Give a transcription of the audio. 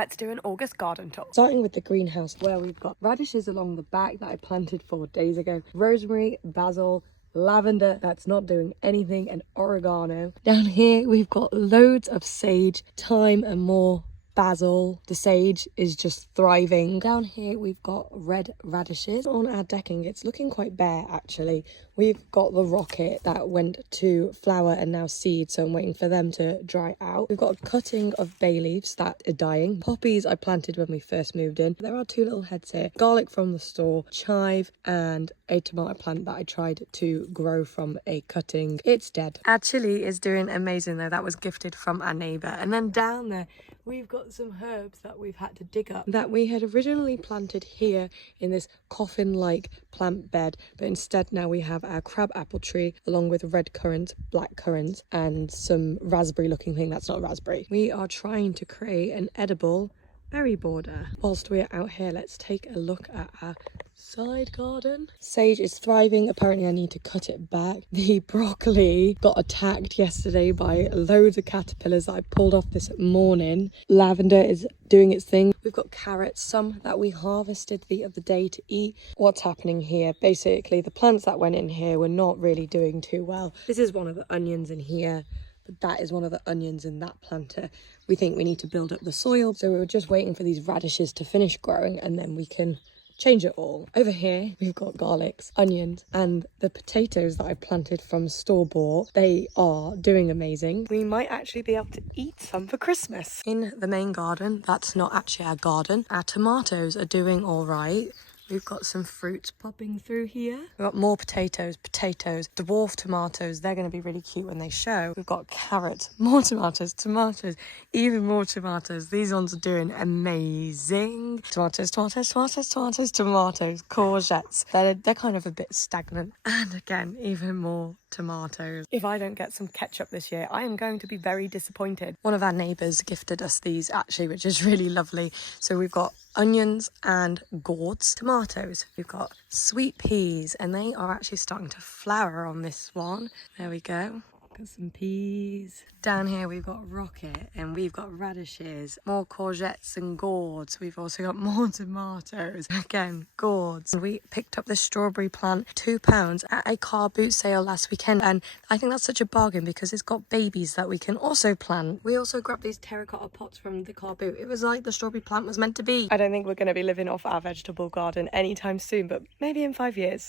let's do an August garden tour. Starting with the greenhouse, where we've got radishes along the back that I planted 4 days ago, rosemary, basil, lavender that's not doing anything, and oregano. Down here we've got loads of sage, thyme, and more basil. The sage is just thriving. Down here we've got red radishes. On our decking it's looking quite bare actually. We've got the rocket that went to flower and now seed, so I'm waiting for them to dry out. We've got a cutting of bay leaves that are dying. Poppies I planted when we first moved in. There are 2 little heads here. Garlic from the store, chive, and a tomato plant that I tried to grow from a cutting. It's dead. Our chili is doing amazing though. That was gifted from our neighbour. And then down there we've got some herbs that we've had to dig up that we had originally planted here in this coffin-like plant bed, but instead now we have our crab apple tree along with red currant, black currant, and some raspberry looking thing that's not raspberry. We are trying to create an edible berry border. Whilst we're out here, let's take a look at our side garden. Sage is thriving. Apparently I need to cut it back. The broccoli got attacked yesterday by loads of caterpillars that I pulled off this morning. Lavender is doing its thing. We've got carrots, some that we harvested the other day to eat. What's happening here? Basically the plants that went in here were not really doing too well. This is one of the onions in here. That is one of the onions in that planter. We think we need to build up the soil, so we were just waiting for these radishes to finish growing and then we can change it all. Over here we've got garlics, onions, and the potatoes that I planted from store-bought. They are doing amazing. We might actually be able to eat some for Christmas. In the main garden, that's not actually our garden, our tomatoes are doing all right. We've got some fruits popping through here. We've got more potatoes, dwarf tomatoes. They're going to be really cute when they show. We've got carrots, more tomatoes, even more tomatoes. These ones are doing amazing. Tomatoes, courgettes. They're kind of a bit stagnant. And again, even more tomatoes. If I don't get some ketchup this year, I am going to be very disappointed. One of our neighbours gifted us these actually, which is really lovely. So we've got onions and gourds, tomatoes, we've got sweet peas, and they are actually starting to flower on this one. There we go. Got some peas. Down here we've got rocket and we've got radishes, more courgettes and gourds. We've also got more tomatoes, again gourds. We picked up this strawberry plant, £2 at a car boot sale last weekend, and I think that's such a bargain because it's got babies that we can also plant. We also grabbed these terracotta pots from the car boot. It was like the strawberry plant was meant to be. I don't think we're going to be living off our vegetable garden anytime soon, but maybe in 5 years.